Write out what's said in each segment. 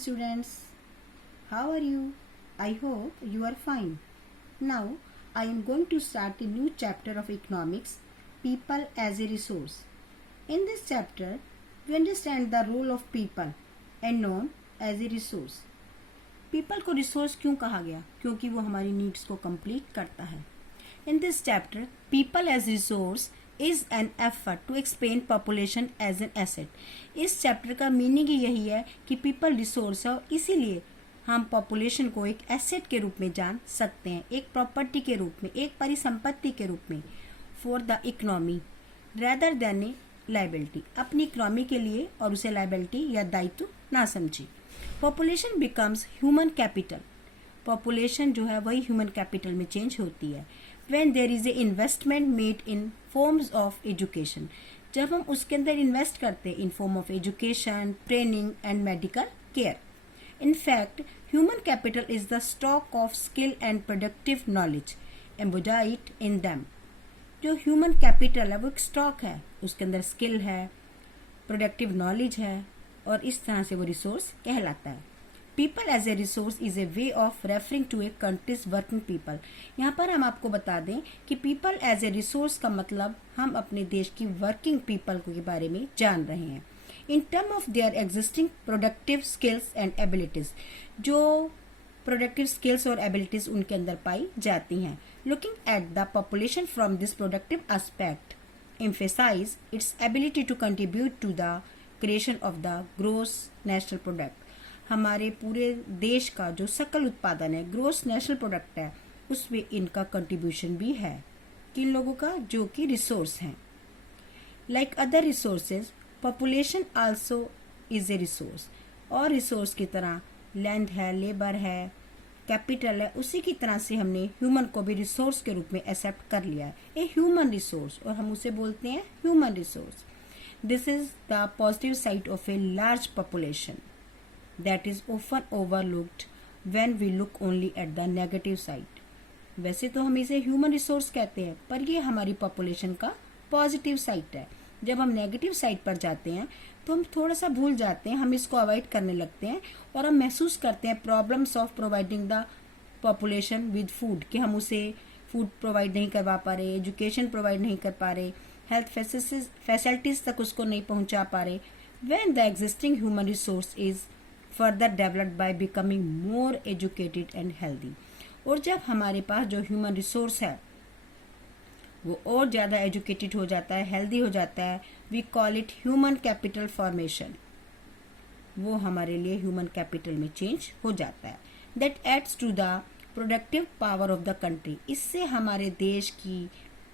students. How are you? I hope you are fine. Now I am going to start a new chapter of economics, people as a resource. In this chapter, we understand the role of people and known as a resource. People को resource क्यों कहा गया? क्योंकि वो हमारी needs को complete करता है. In this chapter, people as resource is an effort to explain population as an asset. इस चैप्टर का मीनिंग ही यही है कि people resource है और इसीलिए हम पॉपुलेशन को एक एसेट के रूप में जान सकते हैं, एक प्रॉपर्टी के रूप में, एक परिसंपत्ति के रूप में for the economy rather than a liability, अपनी इकोनॉमी के लिए और उसे लाइबिलिटी या दायित्व ना समझिए. Population becomes human capital. Population जो है वही ह्यूमन कैपिटल में चेंज होती है when there is a investment made in forms of education. जब हम उसके अंदर इन्वेस्ट करते हैं in form of education, training and medical care. In fact, human capital is the stock of skill and productive knowledge embodied in them. जो human capital है वो एक stock है, उसके अंदर skill है, productive knowledge है और इस तरह से वो resource कहलाता है. People as a resource is a way of referring to a country's working people. यहाँ पर हम आपको बता दें कि people as a resource का मतलब हम अपने देश की working people के बारे में जान रहे हैं. In terms of their existing productive skills and abilities, जो productive skills और abilities उनके अंदर पाई जाती हैं. Looking at the population from this productive aspect, emphasize its ability to contribute to the creation of the gross national product. हमारे पूरे देश का जो सकल उत्पादन है, gross national product है, उसमें इनका contribution भी है. किन लोगों का? जो कि resource हैं. Like other resources, population also is a resource. और रिसोर्स की तरह लैंड है, लेबर है, कैपिटल है, उसी की तरह से हमने ह्यूमन को भी रिसोर्स के रूप में एक्सेप्ट कर लिया है, ए ह्यूमन रिसोर्स, और हम उसे बोलते हैं human resource. This is the positive side of a large population that is often overlooked when we look only at the negative side. वैसे तो हम इसे ह्यूमन रिसोर्स कहते हैं, पर ये हमारी पॉपुलेशन का पॉजिटिव साइड है. जब हम नेगेटिव साइड पर जाते हैं तो हम थोड़ा सा भूल जाते हैं, हम इसको अवॉइड करने लगते हैं और हम महसूस करते हैं problems of providing the population with food, कि हम उसे फूड प्रोवाइड नहीं करवा पा रहे, एजुकेशन प्रोवाइड नहीं कर पा रहे, हेल्थ फैसिलिटीज तक उसको नहीं पहुंचा पा रहे. When the existing human resource is further developed by becoming more educated and healthy. और जब हमारे पास जो ह्यूमन रिसोर्स है वो और ज़्यादा एजुकेटेड हो जाता है, हेल्दी हो जाता है, we call it human capital formation. वो हमारे लिए ह्यूमन कैपिटल में चेंज हो जाता है. That adds to the productive power of the country. इससे हमारे देश की,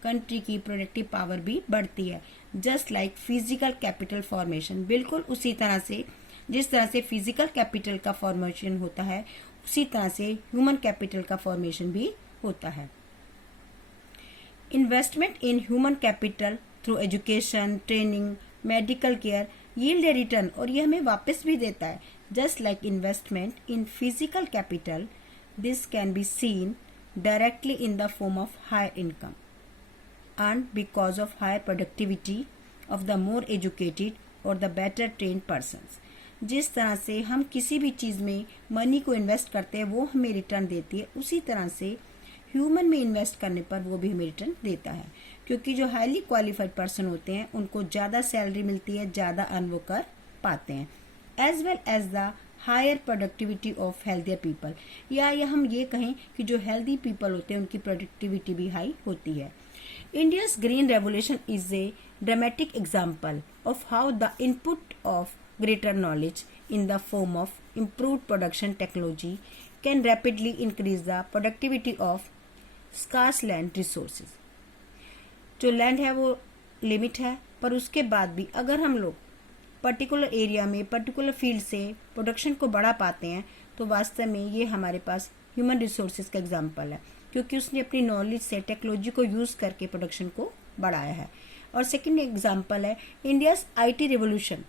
कंट्री की प्रोडक्टिव पावर भी बढ़ती है. Just like physical capital formation, बिल्कुल उसी तरह से जिस तरह से फिजिकल कैपिटल का फॉर्मेशन होता है उसी तरह से ह्यूमन कैपिटल का फॉर्मेशन भी होता है. Investment in human capital through education, training, medical care yield a return, और ये हमें वापस भी देता है. Just like investment in physical capital, this can be seen directly in the form of higher income earned because of higher productivity of the more educated or the better trained persons. जिस तरह से हम किसी भी चीज़ में money को invest करते हैं वो हमें रिटर्न देती है, उसी तरह से ह्यूमन में इन्वेस्ट करने पर वो भी हमें रिटर्न देता है, क्योंकि जो हाईली क्वालिफाइड पर्सन होते हैं उनको ज़्यादा सैलरी मिलती है, ज़्यादा अर्न वो कर पाते हैं. As well as the higher productivity of healthier people, या हम ये कहें कि जो हेल्दी पीपल होते हैं उनकी प्रोडक्टिविटी भी हाई होती है. India's green revolution is a dramatic example of how the input of greater knowledge in the form of improved production technology can rapidly increase the productivity of scarce land resources. जो land है वो limit है, पर उसके बाद भी अगर हम लोग पर्टिकुलर एरिया में, पर्टिकुलर फील्ड से प्रोडक्शन को बढ़ा पाते हैं तो वास्तव में ये हमारे पास ह्यूमन रिसोर्सेज का एग्जाम्पल है, क्योंकि उसने अपनी नॉलेज से टेक्नोलॉजी को यूज़ करके प्रोडक्शन को बढ़ाया है. और सेकेंड एग्जाम्पल है India's IT revolution.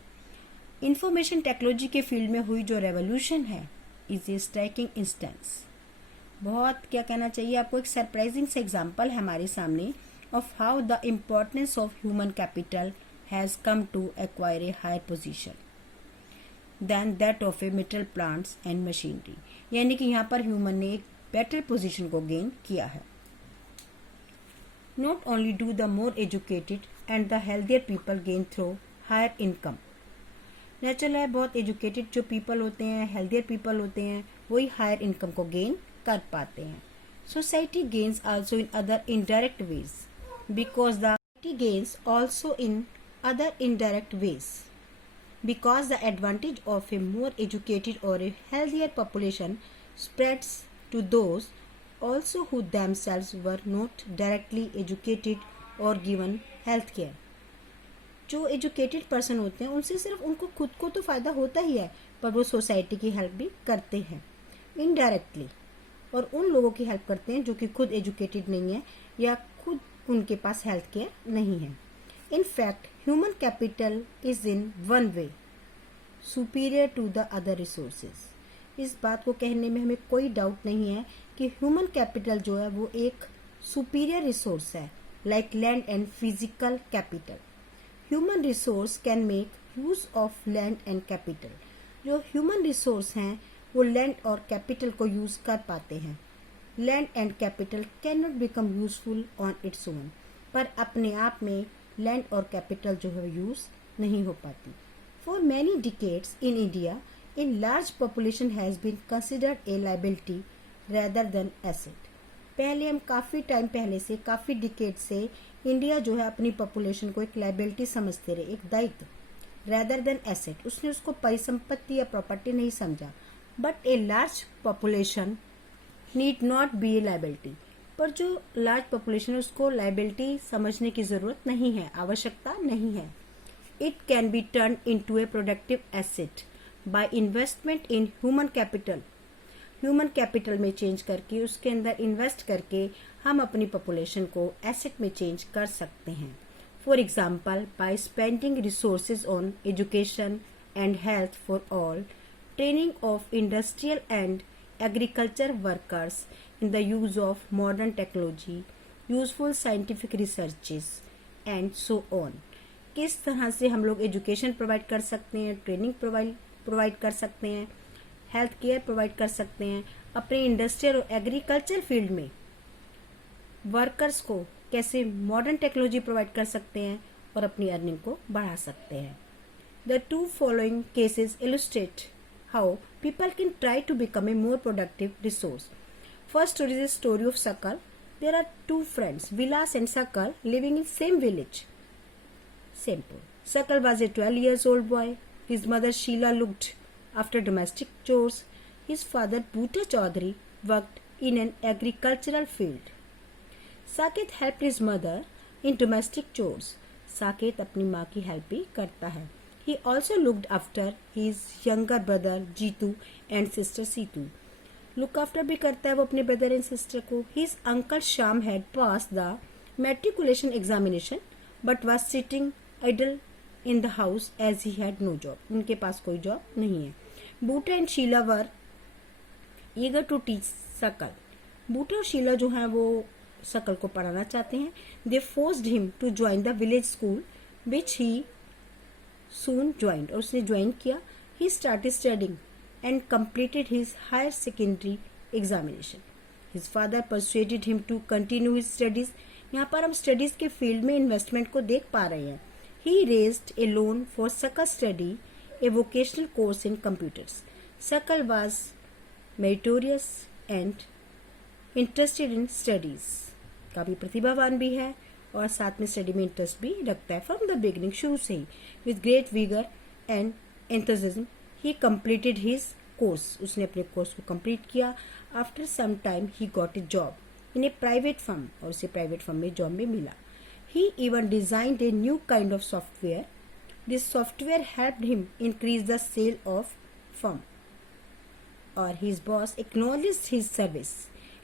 Information technology के फील्ड में हुई जो रेवोल्यूशन है इज ए स्ट्राइकिंग इंस्टेंस. बहुत क्या कहना चाहिए आपको, एक सरप्राइजिंग से एग्जाम्पल है हमारे सामने of how the importance of human capital has come to acquire a higher position. Than that of a metal plants and machinery. यानी कि यहाँ पर ह्यूमन ने एक बेटर पोजीशन को गेन किया है। Not only do the more educated and the healthier people gain through higher income. Natural है, बहुत एजुकेटेड जो पीपल होते हैं, हेल्थियर पीपल होते हैं, वही हायर इनकम को गेन कर पाते हैं। Society gains also in other indirect ways because the gains also in other indirect ways because the advantage of a more educated or a healthier population spreads to those also who themselves were not directly educated or given health care। जो educated person होते हैं उनसे सिर्फ उनको खुद को तो फ़ायदा होता ही है, पर वो सोसाइटी की हेल्प भी करते हैं इनडायरेक्टली, और उन लोगों की हेल्प करते हैं जो कि खुद एजुकेटेड नहीं है या खुद उनके पास हेल्थ केयर नहीं है। In fact human capital is in one way superior to the other resources. इस बात को कहने में हमें कोई डाउट नहीं है कि ह्यूमन कैपिटल जो है वो एक सुपीरियर रिसोर्स है, like land and physical capital. Human resource can make use of land and capital. जो ह्यूमन रिसोर्स हैं वो लैंड और कैपिटल को यूज कर पाते हैं। Land and capital can not become useful on its own, पर अपने आप में लैंड और कैपिटल जो है यूज नहीं हो पाती। For many decades in India a large population has been considered a liability rather than asset. पहले हम काफ़ी टाइम पहले से, काफ़ी डिकेड से इंडिया जो है अपनी पॉपुलेशन को एक लाइबिलिटी समझते रहे, एक दायित्व, रेदर देन एसेट। उसने उसको परिसंपत्ति या प्रॉपर्टी नहीं समझा। But A large population need not be a liability. पर जो लार्ज पॉपुलेशन है उसको लाइबिलिटी समझने की जरूरत नहीं है, आवश्यकता नहीं है। It can be turn into A productive asset by investment in human capital. Human capital में चेंज करके, उसके अंदर इन्वेस्ट करके हम अपनी पॉपुलेशन को एसेट में चेंज कर सकते हैं। For example by spending resources on education and health for all, training of industrial and agriculture workers in the use of modern technology, useful scientific researches and so on। किस तरह से हम लोग education provide कर सकते हैं, training provide कर सकते हैं, हेल्थ केयर प्रोवाइड कर सकते हैं, अपने इंडस्ट्रियल और एग्रीकल्चर फील्ड में वर्कर्स को कैसे मॉडर्न टेक्नोलॉजी प्रोवाइड कर सकते हैं और अपनी अर्निंग को बढ़ा सकते हैं। The two following cases illustrate how people can try to become a more productive resource। First story is a story of Sakal। There are two friends, Vilas and Sakal, living in same village, Sempur। Sakal was a 12 years old boy। His mother Sheila looked after domestic chores। His father Bhuta Chaudhary worked in an agricultural field। Saket helped his mother in domestic chores। Saket अपनी माँ की help भी करता है। He also looked after his younger brother Jitu and sister Situ। Look after भी करता है वो अपने brother and sister को। His uncle Sham had passed the matriculation examination but was sitting idle in the house as he had no job। उनके पास कोई job नहीं है। Bhuta and Sheila were eager to teach Sakal। Bhuta और शीला जो हैं वो सकल को पढ़ाना चाहते हैं। They forced him to join the village school which he soon joined। और उसने ज्वाइन किया। He started studying and completed his higher secondary examination। His father persuaded him to continue his studies। यहाँ पर हम स्टडीज के field में investment को देख पा रहे हैं। He raised a loan for Sakal study a vocational course in computers। Sakal was meritorious and interested in studies। काफी प्रतिभावान भी है और साथ में स्टडी में इंटरेस्ट भी रखता है। फ्रॉम द बिगिनिंग, शुरू से ही, with great vigour and enthusiasm he completed his course. उसने अपने कोर्स को कंप्लीट किया। After some time he got a job in a private firm. और उसे प्राइवेट फर्म में जॉब भी मिला। He even designed a new kind of software. This software helped him increase the sale of firm. और his boss acknowledged his service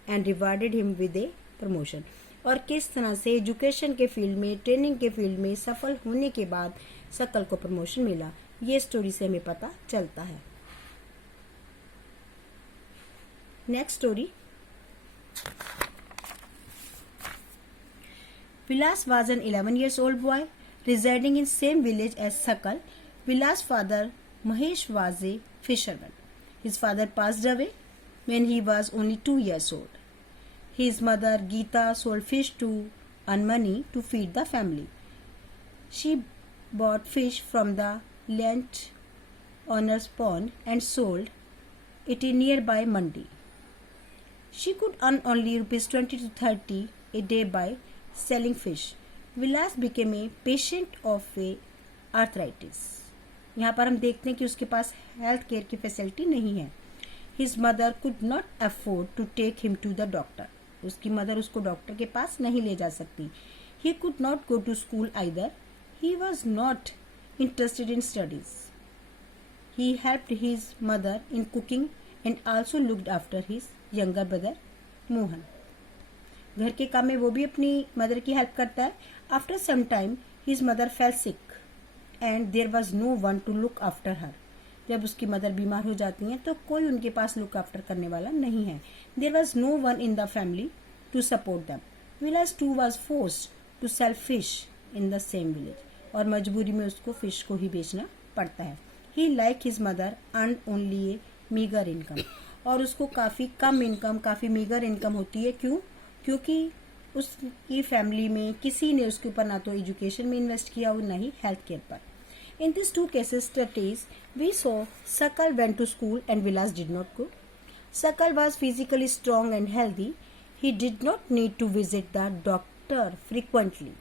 and rewarded him with a promotion. और किस तरह से education के field में, training के field में सफल होने के बाद सकल को प्रमोशन मिला, ये स्टोरी से हमें पता चलता है। Next story. Vilas was an 11 years old boy residing in same village as Sakal। Vilas' father Mahesh was a fisherman. His father passed away when he was only 2 years old. His mother Geeta sold fish to earn money to feed the family. She bought fish from the landowner's pond and sold it in nearby mandi. She could earn only rupees 20 to 30 a day by selling fish. Vilas became a patient of a arthritis. यहाँ पर हम देखते हैं कि उसके पास health care की facility नहीं है. His mother could not afford to take him to the doctor. उसकी मदर उसको डॉक्टर के पास नहीं ले जा सकती. He could not go to school either. He was not interested in studies. He helped his mother in cooking and also looked after his younger brother Mohan. घर के काम में वो भी अपनी मदर की हेल्प करता है. After some time, his mother fell sick and there was no one to look after her. जब उसकी मदर बीमार हो जाती हैं तो कोई उनके पास लुक आफ्टर करने वाला नहीं है. There was no one in the family to support them. Vilas too was forced to sell fish in the same village. और मजबूरी में उसको फिश को ही बेचना पड़ता है. He like his mother earned only a meager income. और उसको काफ़ी कम इनकम, काफ़ी मीगर इनकम होती है. क्यों? क्योंकि उसकी फैमिली में किसी ने उसके ऊपर ना तो एजुकेशन में इन्वेस्ट किया और ना ही हेल्थ केयर पर. In these two cases studies, we saw Sakal went to school and Vilas did not go. Sakal was physically strong and healthy. He did not need to visit the doctor frequently.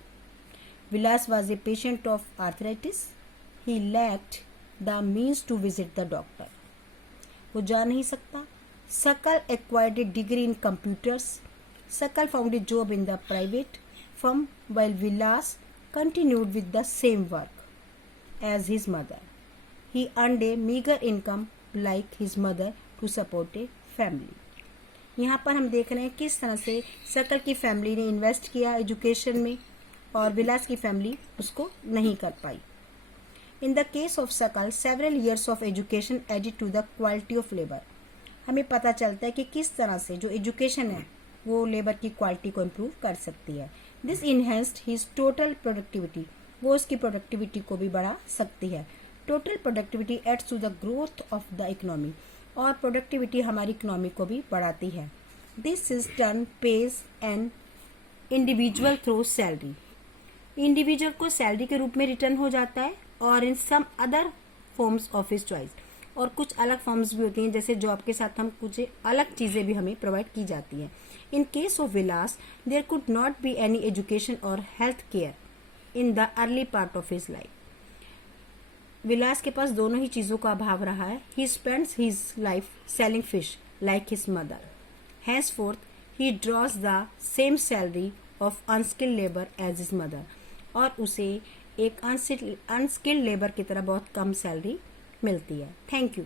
Vilas was a patient of arthritis. He lacked the means to visit the doctor. वो जा नहीं सकता. Sakal acquired a degree in computers. Sakal found a job in the private firm while Vilas continued with the same work as his mother. He earned a meager income like his mother to support a family. यहाँ पर हम देख रहे हैं किस तरह से सकल की फैमिली ने इन्वेस्ट किया एजुकेशन में और विलास की फैमिली उसको नहीं कर पाई. इन द केस ऑफ सकल several years of education added to the quality of labour. हमें पता चलता है कि किस तरह से जो एजुकेशन है वो लेबर की क्वालिटी को इम्प्रूव कर सकती है. This enhanced his total productivity. वो उसकी प्रोडक्टिविटी को भी बढ़ा सकती है. Total productivity adds to the growth of the economy. और प्रोडक्टिविटी हमारी इकोनॉमी को भी बढ़ाती है. This is turn pays an individual through salary. Individual को सैलरी के रूप में रिटर्न हो जाता है और in some other forms of his choice. और कुछ अलग फॉर्म्स भी होती हैं जैसे जॉब के साथ हम कुछ अलग चीज़ें भी हमें प्रोवाइड की जाती हैं. In case of Vilas there could not be any education और health care in the early part of his life. Vilas के पास दोनों ही चीज़ों का अभाव रहा है. He spends his life selling fish like his mother. Henceforth he draws the same salary of unskilled labour as his mother. और उसे एक अनस्किल्ड लेबर की तरह बहुत कम सैलरी मिलती है. Thank you.